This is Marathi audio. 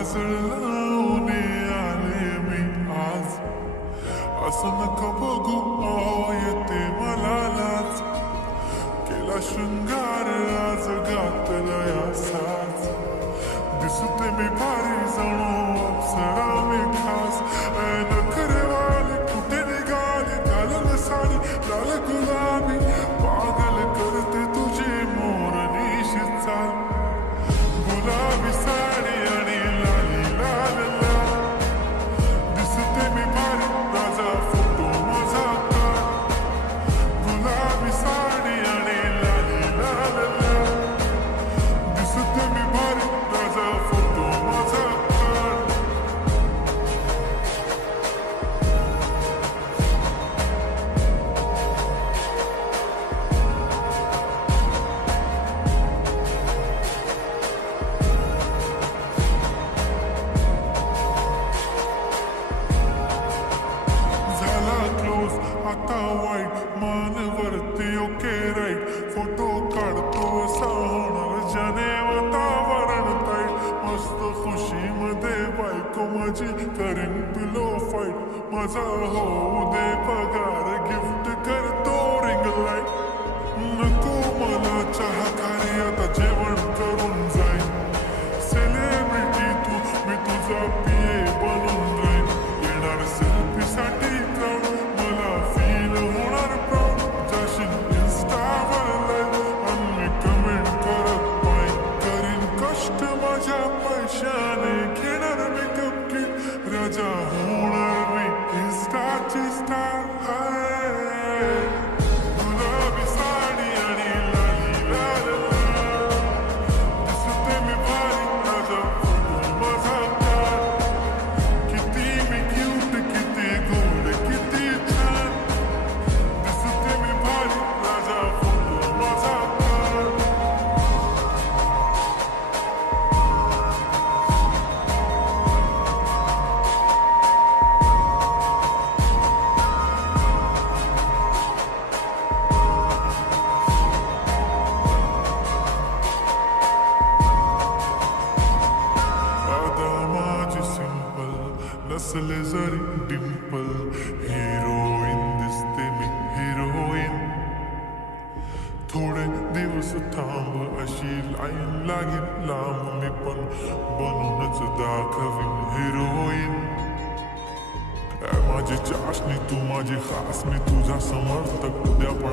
काजळ लावून आले मी आज. असं नका बघू येते मला लाज. केला शृंगार आज घातला असाच. दिसते मी भारी जणू अप्सरा मी खास. नखरे वाले कुठे निघाले घालून साडी लाल गुलाबी. पागल करते तुझी मोरनीशी चाल. गुलाबी साडी आणि लाली लाल लाल. दिसते मी भारी राजा फोटो माझा काढ. गुलाबी साडी आणि लाली लाल लाल. दिसते मी भारी राजा फोटो माझा काढ. क्लोज आता वाईट मानवरती ओके राईट. फोटो काढतो असा होणार ज्याने वातावरण ताईट. मस्त खुशीमध्ये बायको माझी करीन पिलो फाईट. माझा होऊ दे पगार गिफ्ट करतो रिंग लाईट. नको मला चहा खारी आता जेवण करून जाईन. सेलिब्रिटी तू मी तुझा पिये बनून राहीन. येणार सेल्फी साठी क्राऊड मला फील होणार प्राऊड. जाशील इन्स्टावर लाईव्ह आणि मी कमेंट करत पाहिन. करीन कष्ट माझ्या पैशाने घेणार मेकअप किट. राजा होणार मी इन्स्टाची स्टार. गुलाबी साडी आणि लाली लाल लाल. दिसते मी भारी राजा फोटो माझा काढ. किती मी क्यूट किती गोड किती छान. दिसते मी भारी राजा फोटो माझा काढ. आता माझी सिंपल नसले जरी डिंपल. हिरोईन दिसते मी हिरोईन. थोडे दिवस थांब अशी लाईन लागेल लांब. मी पण बनूनच दाखवीन हिरोईन. माझी चाशनी तू माझी खास. मी तुझा समर्थक. उद्या पण